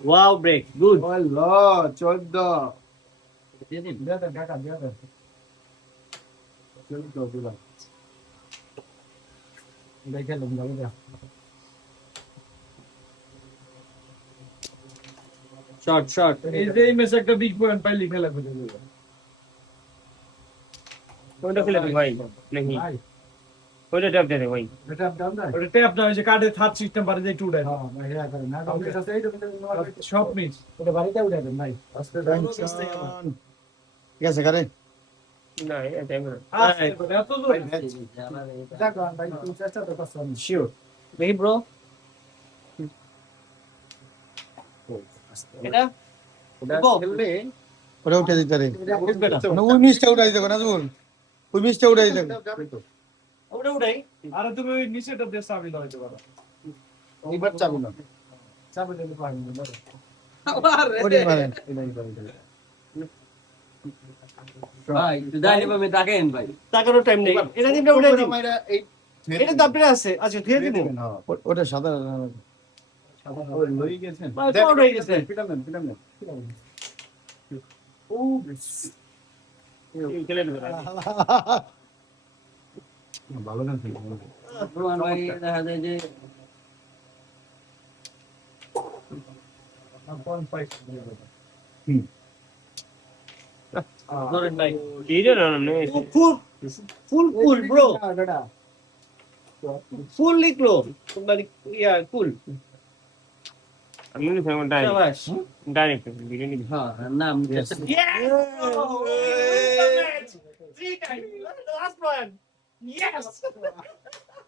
Wow, break. Good. আল্লাহ 14 দিয়ে দিন। দিয়া দেন কাকা দিয়া দেন 14 দিলাম দেখে লম দাও Short, short. এই ম্যাচে একটা বিগ পয়েন্ট পাইলি খেলা করে দিল কোনটা খেলে দিই ভাই? নাকি ভাই কোনটা ট্যাপ দে ভাই? এটা দাম না ওটা ট্যাপ না হইছে কার্ডে থার্ড সিস্টেম বারে যাই টুডে হ্যাঁ ভাই এটা করে না সব মিস ওটা বাড়িতে উঠে দেন ভাই আস্তে ঠিক আছে করে না, এটা টাইম না। আস্তে করে এত জোর দেখো ভাই তুমি চেষ্টা তো করছ Sure. দেখি ব্রো। এটা খেললে ওটা উঠে দিতে রে উঠবে না। মানে ওই মিসটা উঠাই দিতে নাজমুল ওই মিসটা উঠাই দিতে ওটা উঠাই। আরে তুমি ওই নিচেটা দিয়ে চাবি লাগাইতে পারো এইবার চাবি না চাবি দিতে পারবে না ওরে মারে ভাই দাঁড়িয়ে পাবে তাকেন ভাই তাকানোর টাইম নেই। এটা দিন উঠাই দিন। মাইরা এই এটা তো আপনার আছে। আচ্ছা, ধুয়ে দিব। ওটা সাদা ওই লই গেছেন ভাই, তো উঠে গেছে। পিটামেন খেলে নেবে না। ভালো গান ছিল রোমান ভাই দেখা যায় যে ধরেন ভাই। এটা না না ফুল ব্রো। ফুল লিখলো। মানে ইয়া ফুল। আমি নি ফেমন শাবাশ ডাইরেক্ট ভিডিও নি। হ্যাঁ নাম Yes. 3 times. Last one. Yes.